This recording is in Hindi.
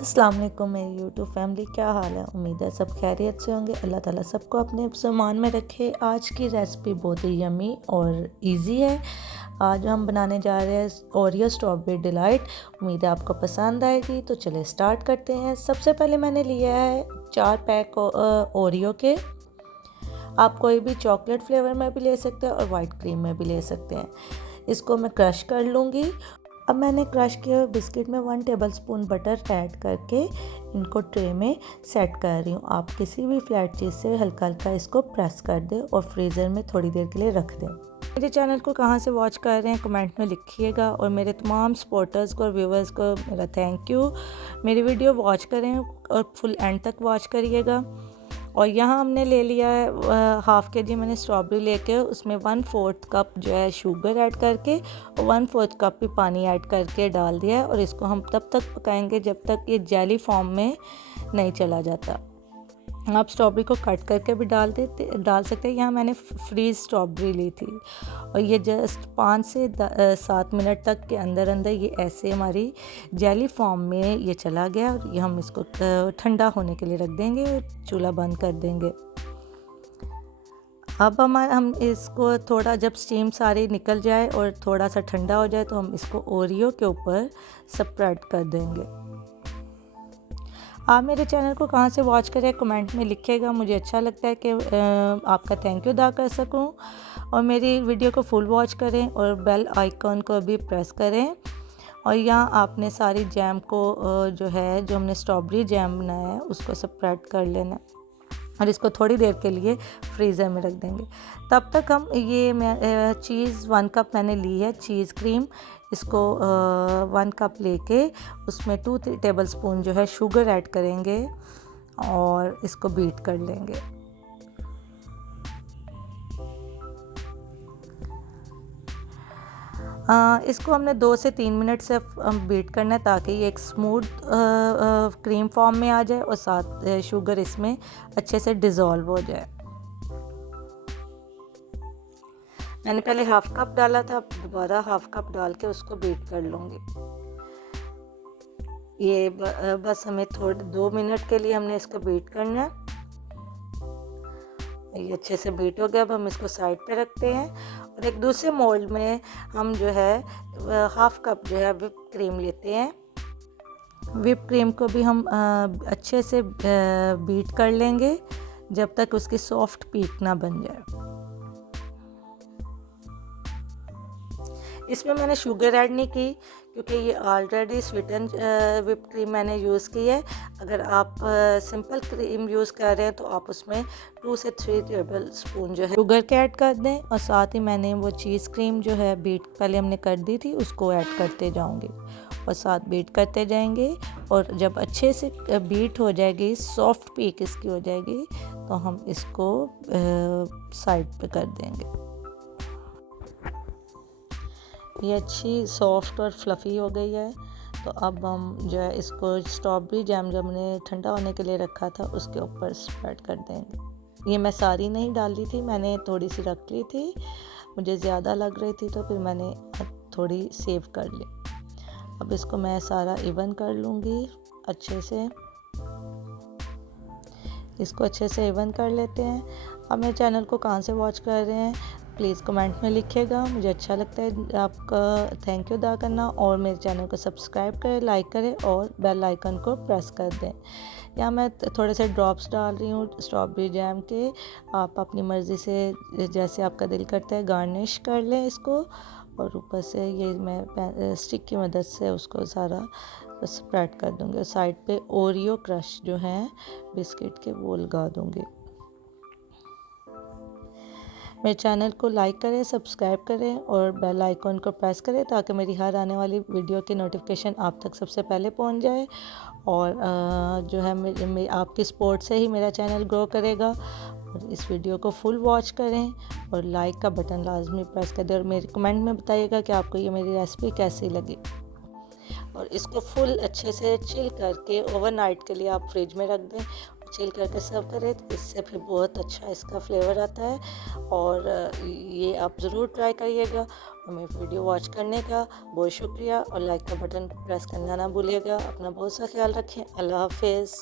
अस्सलाम वालेकुम मेरी यूट्यूब फैमिली, क्या हाल है। उम्मीद है सब खैरियत से होंगे। अल्लाह ताला सबको अपने सामान में रखे। आज की रेसिपी बहुत ही यमी और इजी है। आज हम बनाने जा रहे हैं ओरियो स्ट्रॉबेरी डिलाइट। उम्मीद है आपको पसंद आएगी। तो चले स्टार्ट करते हैं। सबसे पहले मैंने लिया है 4 पैक ओरियो के। आप कोई भी चॉकलेट फ्लेवर में भी ले सकते हैं और वाइट क्रीम में भी ले सकते हैं। इसको मैं क्रश कर लूँगी। अब मैंने क्रश किए हुए बिस्किट में 1 टेबलस्पून बटर ऐड करके इनको ट्रे में सेट कर रही हूँ। आप किसी भी फ्लैट चीज़ से हल्का हल्का इसको प्रेस कर दें और फ्रीज़र में थोड़ी देर के लिए रख दें। मेरे चैनल को कहाँ से वॉच कर रहे हैं कमेंट में लिखिएगा और मेरे तमाम सपोर्टर्स को और व्यूवर्स को मेरा थैंक यू। मेरी वीडियो वॉच करें और फुल एंड तक वॉच करिएगा। और यहाँ हमने ले लिया है हाफ़ के जी मैंने स्ट्रॉबेरी लेके उसमें 1/4 कप जो है शुगर ऐड करके और 1/4 कप भी पानी ऐड करके डाल दिया है। और इसको हम तब तक पकाएंगे जब तक ये जेली फॉर्म में नहीं चला जाता। आप स्ट्रॉबेरी को कट करके भी डाल सकते हैं। यहाँ मैंने फ्रीज स्ट्रॉबेरी ली थी और ये जस्ट 5 से 7 मिनट तक के अंदर अंदर ये ऐसे हमारी जेली फॉर्म में ये चला गया। और ये हम इसको ठंडा होने के लिए रख देंगे, चूल्हा बंद कर देंगे। अब हम इसको थोड़ा जब स्टीम सारी निकल जाए और थोड़ा सा ठंडा हो जाए तो हम इसको ओरियो के ऊपर स्प्रेड कर देंगे। आप मेरे चैनल को कहाँ से वॉच करें कमेंट में लिखिएगा। मुझे अच्छा लगता है कि आपका थैंक यू अदा कर सकूं। और मेरी वीडियो को फुल वॉच करें और बेल आइकॉन को भी प्रेस करें। और यहाँ आपने सारी जैम को जो हमने स्ट्रॉबेरी जैम बनाया है उसको स्प्रेड कर लेना और इसको थोड़ी देर के लिए फ्रीज़र में रख देंगे। तब तक हम ये चीज़ 1 कप मैंने ली है चीज़ क्रीम। इसको 1 कप लेके उसमें 2 टेबलस्पून जो है शुगर ऐड करेंगे और इसको बीट कर लेंगे। इसको हमने 2 से 3 मिनट से बीट करना है ताकि ये एक स्मूथ क्रीम फॉर्म में आ जाए और साथ शुगर इसमें अच्छे से डिज़ोल्व हो जाए। मैंने पहले हाफ़ कप डाला था, दोबारा हाफ़ कप डाल के उसको बीट कर लूँगी। ये बस हमें थोड़े 2 मिनट के लिए हमने इसको बीट करना है। ये अच्छे से बीट हो गया। अब हम इसको साइड पे रखते हैं और एक दूसरे मोल्ड में हम जो है हाफ़ कप जो है व्हिप क्रीम लेते हैं। व्हिप क्रीम को भी हम अच्छे से बीट कर लेंगे जब तक उसकी सॉफ्ट पीक ना बन जाए। इसमें मैंने शुगर ऐड नहीं की क्योंकि ये ऑलरेडी स्वीटन व्हिप क्रीम मैंने यूज़ की है। अगर आप सिंपल क्रीम यूज़ कर रहे हैं तो आप उसमें 2 से 3 टेबलस्पून जो है शुगर के ऐड कर दें और साथ ही मैंने वो चीज़ क्रीम जो है बीट पहले हमने कर दी थी उसको ऐड करते जाऊंगी और साथ बीट करते जाएंगे। और जब अच्छे से बीट हो जाएगी, सॉफ्ट पीक इसकी हो जाएगी, तो हम इसको साइड पे कर देंगे। ये अच्छी सॉफ्ट और फ्लफ़ी हो गई है। तो अब हम जो है इसको स्ट्रॉबेरी जैम जो हमने ठंडा होने के लिए रखा था उसके ऊपर स्प्रेड कर देंगे। ये मैं सारी नहीं डाली थी, मैंने थोड़ी सी रख ली थी, मुझे ज़्यादा लग रही थी तो फिर मैंने थोड़ी सेव कर ली। अब इसको मैं सारा इवन कर लूँगी अच्छे से। इसको अच्छे से इवन कर लेते हैं। अब मेरे चैनल को कहाँ से वॉच कर रहे हैं प्लीज़ कमेंट में लिखिएगा। मुझे अच्छा लगता है आपका थैंक यू अदा करना। और मेरे चैनल को सब्सक्राइब करें, लाइक करें और बेल आइकन को प्रेस कर दें। यहाँ मैं थोड़े से ड्रॉप्स डाल रही हूँ स्ट्रॉबेरी जैम के। आप अपनी मर्ज़ी से जैसे आपका दिल करता है गार्निश कर लें इसको। और ऊपर से ये मैं स्टिक की मदद से उसको सारा स्प्रेड कर दूँगी और साइड पे ओरियो क्रश जो हैं बिस्किट के वो लगा दूँगी। मेरे चैनल को लाइक करें, सब्सक्राइब करें और बेल आइकन को प्रेस करें ताकि मेरी हर आने वाली वीडियो की नोटिफिकेशन आप तक सबसे पहले पहुंच जाए। और जो है आपकी सपोर्ट से ही मेरा चैनल ग्रो करेगा। और इस वीडियो को फुल वॉच करें और लाइक का बटन लाजमी प्रेस कर दें और मेरे कमेंट में बताइएगा कि आपको ये मेरी रेसिपी कैसी लगी। और इसको फुल अच्छे से चिल करके ओवरनाइट के लिए आप फ्रिज में रख दें। चिल करके सर्व करें तो इससे फिर बहुत अच्छा इसका फ्लेवर आता है। और ये आप ज़रूर ट्राई करिएगा। और मेरी वीडियो वॉच करने का बहुत शुक्रिया, और लाइक का बटन प्रेस करना ना भूलिएगा। अपना बहुत सा ख्याल रखें। अल्लाह हाफिज़।